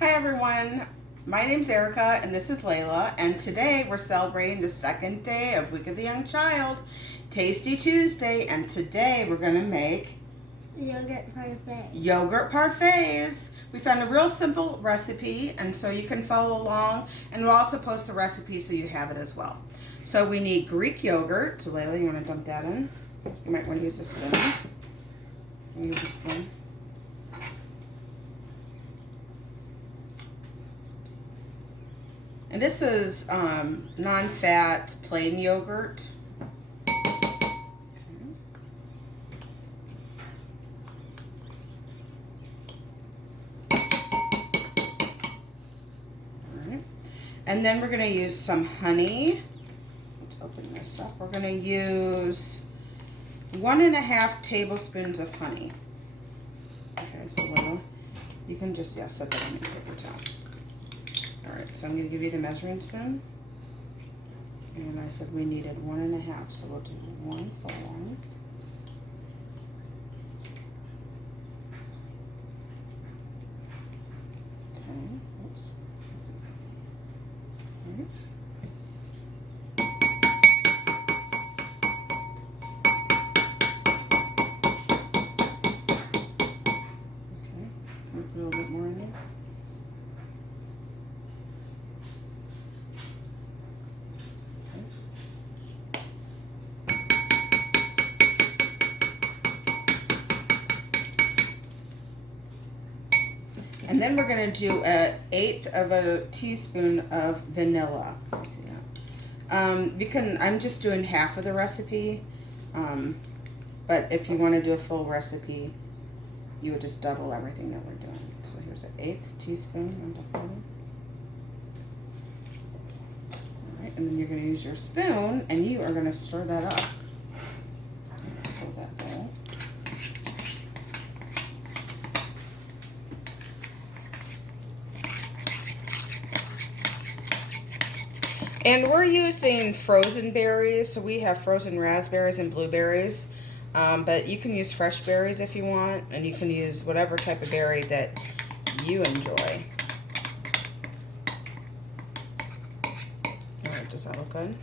Hi everyone, my name's Erica and this is Layla, and today we're celebrating the second day of Week of the Young Child, Tasty Tuesday, and today we're going to make yogurt parfait. Yogurt parfaits. We found a real simple recipe, and so you can follow along, and we'll also post the recipe so you have it as well. So we need Greek yogurt. So Layla, you want to dump that in? You might want to use the spoon. Use the spoon. And this is non-fat plain yogurt. And then we're going to use some honey. Let's open this up. We're going to use 1.5 tablespoons of honey. Okay, so little. You can just, set that on your paper towel. All right, so I'm going to give you the measuring spoon. And I said we needed 1.5, so we'll do 1 full one. Okay, oops. Can we put a little bit more in there? And then we're going to do 1/8 of a teaspoon of vanilla. Can you see that? I'm just doing half of the recipe, but if you want to do a full recipe, you would just double everything that we're doing. So here's 1/8 teaspoon of vanilla. All right, and then you're going to use your spoon, and you are going to stir that up. Fill that bowl. And we're using frozen berries, so we have frozen raspberries and blueberries, but you can use fresh berries if you want, and you can use whatever type of berry that you enjoy. All right, does that look good?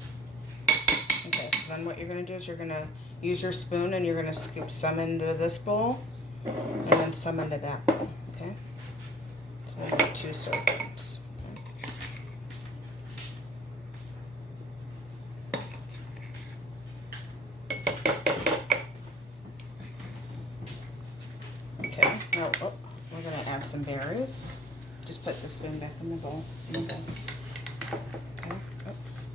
Okay, so then what you're going to do is you're going to use your spoon and you're going to scoop some into this bowl and then some into that bowl, okay? So we'll do 2 servings. Okay, now we're going to add some berries. Just put the spoon back in the bowl. Okay, oops.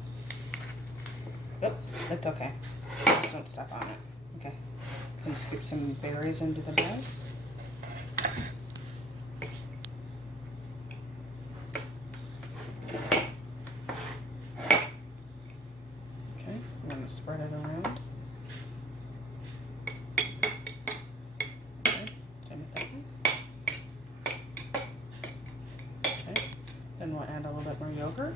Oh, that's okay. Just don't step on it. Okay, and scoop some berries into the bowl. Okay, I'm going to spread it around. Then we'll add a little bit more yogurt.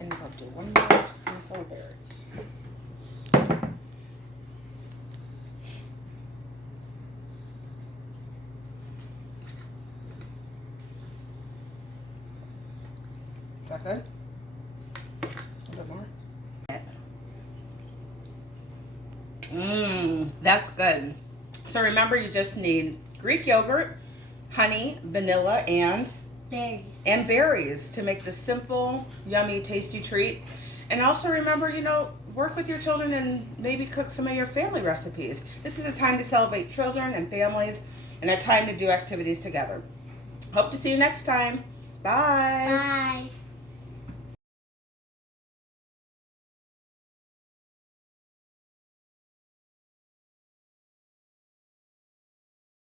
And I'll do 1 more spoonful of berries. Is that good? A little bit more? That's good. So remember, you just need Greek yogurt, honey, vanilla, and berries to make the simple, yummy, tasty treat. And also remember, work with your children and maybe cook some of your family recipes. This is a time to celebrate children and families and a time to do activities together. Hope to see you next time. Bye. Bye.